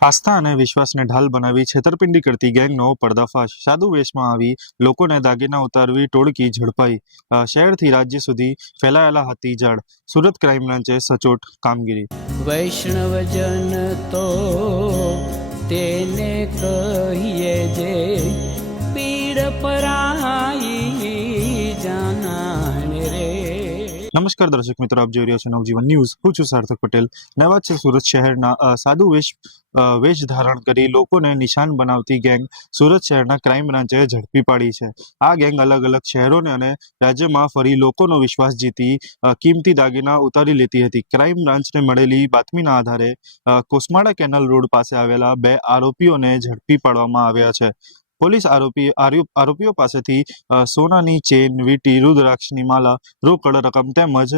આસ્થા અને વિશ્વાસને ઢાલ બનાવી છેતરપિંડી કરતી ગેંગનો પર્દાફાશ। સાદુ વેશમાં આવી લોકોને દાગીના ઉતારવી ટોળકી ઝડપાઈ। શહેરથી રાજ્ય સુધી ફેલાયેલા હાથીજાળ। સુરત ક્રાઇમ બ્રાન્ચે સચોટ કામગીરી। વૈષ્ણવજન તો તેને કહીએ જે પીડ પરાઈ જાનાને રે। નમસ્કાર દર્શક મિત્રો, આપ જોઈ રહ્યા છો નવજીવન ન્યૂઝ। હું છું સાર્થક પટેલ। નવા છે સુરત શહેરના સાદુ વેશ ધારણ કરી લોકોને નિશાન બનાવતી ગેંગ સુરત શહેરના ક્રાઇમ બ્રાન્ચે ઝડપી પાડી છે। આ ગેંગ અલગ અલગ શહેરોને અને રાજ્યમાં ફરી લોકોનો વિશ્વાસ જીતી કિંમતી દાગીના ઉતારી લેતી હતી। ક્રાઇમ બ્રાન્ચને મળેલી બાતમીના આધારે કોસમાડા કેનાલ રોડ પાસે આવેલા 2 આરોપીઓને ઝડપી પાડવામાં આવ્યા છે। પોલીસ આરોપીઓ પાસેથી સોનાની ચેન, વીંટી, રુદ્રાક્ષની માલા, રોકડ રકમ તેમજ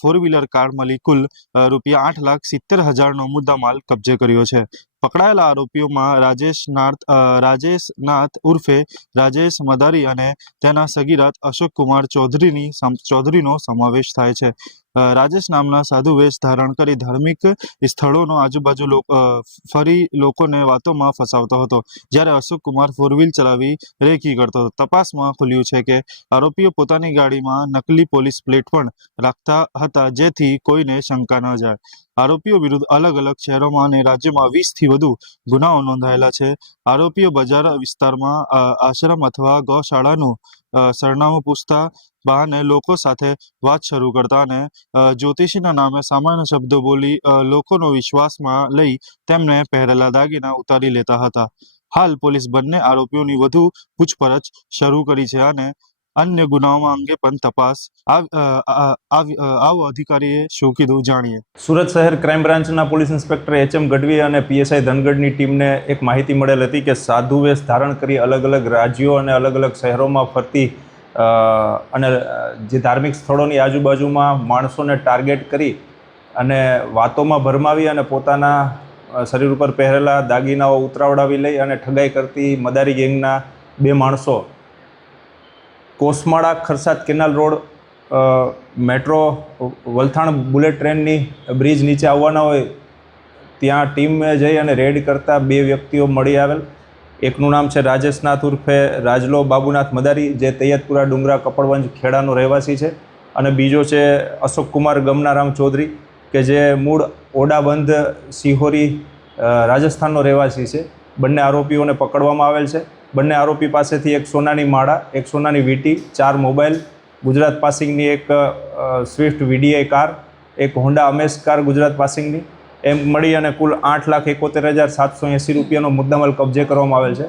4-વ્હીલર કાર મળી કુલ ₹8,70,000નો મુદ્દામાલ કબજે કર્યો છે। પકડાયેલા આરોપીઓમાં રાજેશનાથ ઉર્ફે રાજેશ મદારી અને તેના સગીરાત અશોક કુમાર ચૌધરીનો સમાવેશ થાય છે। રાજેશ નામના સાધુ વેશ ધારણ કરી ધાર્મિક સ્થળોનો આજુબાજુ ફરી લોકોને વાતોમાં ફસાવતો હતો, જ્યારે અશોક કુમાર 4-વ્હીલ ચલાવી રેકી કરતો હતો। તપાસમાં ખુલ્યું છે કે આરોપીઓ પોતાની ગાડીમાં નકલી પોલીસ પ્લેટ પણ રાખતા હતા, જેથી કોઈને શંકા ન જાય। આરોપીઓ વિરુદ્ધ અલગ અલગ શહેરોમાં અને રાજ્યમાં 20થી વધુ ગુનાઓ નોંધાયેલા છે। આરોપીઓ બજાર વિસ્તારમાં આશ્રમ અથવા ગૌશાળાનું સરનામું પૂછતા બહાને લોકો સાથે વાત શરૂ કરતા અને જ્યોતિષીના નામે સામાન્ય શબ્દો બોલી લોકોનો વિશ્વાસમાં લઈ તેમને પહેરેલા દાગીના ઉતારી લેતા હતા। હાલ પોલીસ બંને આરોપીઓની વધુ પૂછપરછ શરૂ કરી છે અને અન્ય ગુનાઓ અંગે પણ તપાસ। આવો અધિકારીએ શું કીધું જાણીએ। સુરત શહેર ક્રાઇમ બ્રાન્ચના પોલીસ ઇન્સ્પેક્ટર HM ગઢવી અને PSI ધનગઢની ટીમને એક માહિતી મળેલ હતી કે સાધુ વેશ ધારણ કરી અલગ અલગ રાજ્યો અને અલગ અલગ શહેરોમાં ફરતી અને જે ધાર્મિક સ્થળોની આજુબાજુમાં માણસોને ટાર્ગેટ કરી અને વાતોમાં ભરમાવી અને પોતાના શરીર ઉપર પહેરેલા દાગીનાઓ ઉતરાવડાવી લઈ અને ઠગાઈ કરતી મદારી ગેંગના 2 માણસો Kosmada Kharsad canal road metro Valthan bullet ટ્રેનની બ્રિજ નીચે આવવાના હોય ત્યાં ટીમે જઈ અને રેડ કરતા 2 વ્યક્તિઓ મળી આવેલ। એકનું નામ છે રાજેશનાથ ઉર્ફે રાજલો બાબુનાથ મદારી, જે તૈયદપુરા ડુંગરા કપડવંજ ખેડાનો રહેવાસી છે, અને બીજો છે અશોક કુમાર ગમનારામ ચૌધરી કે જે મૂળ ઓડાબંધ સિહોરી રાજસ્થાનનો રહેવાસી છે। બંને આરોપીઓને પકડવામાં આવેલ છે। બંને આરોપી પાસેથી એક સોનાની માળા, એક સોનાની વીંટી, 4 મોબાઈલ, ગુજરાત પાસિંગની એક સ્વિફ્ટ VDI કાર, એક હોન્ડા અમેઝ કાર ગુજરાત પાસિંગની, એમ મળી અને કુલ ₹8,71,780નો મુદ્દામાલ કબજે કરવામાં આવેલ છે।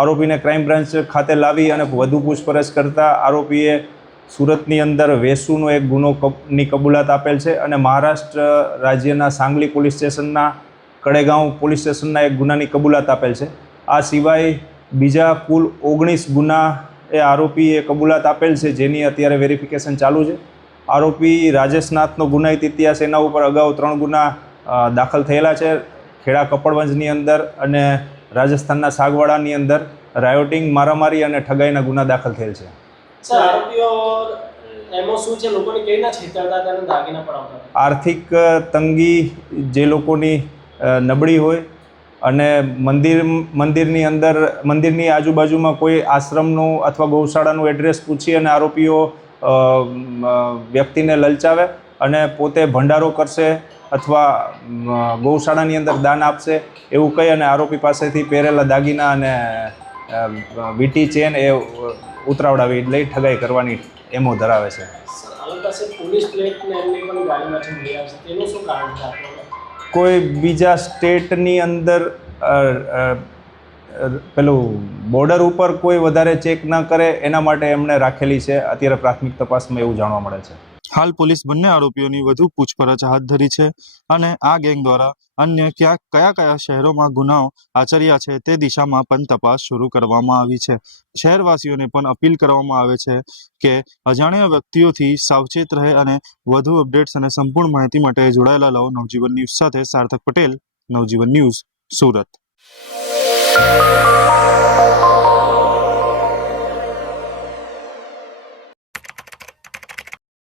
આરોપીને ક્રાઇમ બ્રાન્ચ ખાતે લાવી અને વધુ પૂછપરછ કરતા આરોપીએ સુરતની અંદર વેસુનો એક ગુનોની કબૂલાત આપેલ છે અને મહારાષ્ટ્ર રાજ્યના સાંગલી પોલીસ સ્ટેશનના કડેગાંવ પોલીસ સ્ટેશનના એક ગુનાની કબૂલાત આપેલ છે। આ સિવાય બીજા કુલ 19 ગુના એ આરોપીએ કબૂલાત આપેલ છે, જેની અત્યારે વેરિફિકેશન ચાલુ છે। આરોપી રાજેશનાથનો ગુનાહિત ઇતિહાસ, એના ઉપર અગાઉ 3 ગુના દાખલ થયેલા છે, ખેડા કપડવંજની અંદર અને રાજસ્થાનના સાગવાડાની અંદર રાયોટિંગ, મારામારી અને ઠગાઈના ગુના દાખલ થયેલ છે। આર્થિક તંગી જે લોકોની નબળી હોય અને મંદિરની આજુબાજુમાં કોઈ આશ્રમનું અથવા ગૌશાળાનું એડ્રેસ પૂછી અને આરોપીઓ વ્યક્તિને લલચાવે અને પોતે ભંડારો કરશે અથવા ગૌશાળાની અંદર દાન આપશે એવું કહી અને આરોપી પાસેથી પહેરેલા દાગીના અને વીંટી, ચેન એ ઉતરાવડાવી લઈ ઠગાઈ કરવાની એમો ધરાવે છે। કોઈ બીજા સ્ટેટની અંદર પેલું બોર્ડર ઉપર કોઈ વધારે ચેક ન કરે એના માટે એમણે રાખેલી છે। અત્યારે પ્રાથમિક તપાસમાં એવું જાણવા મળે છે। હાલ પોલીસ બંને આરોપીઓની વધુ પૂછપરછ હાથ ધરી છે અને આ ગેંગ દ્વારા અન્ય કયા શહેરોમાં ગુનાઓ આચર્યા છે તે દિશામાં પણ તપાસ શરૂ કરવામાં આવી છે। શહેરવાસીઓને પણ અપીલ કરવામાં આવે છે કે અજાણ્યા વ્યક્તિઓથી સાવચેત રહે અને વધુ અપડેટ્સ અને સંપૂર્ણ માહિતી માટે જોડાયેલા રહો નવજીવન ન્યૂઝ સાથે। સાર્થક પટેલ, નવજીવન ન્યૂઝ, સુરત।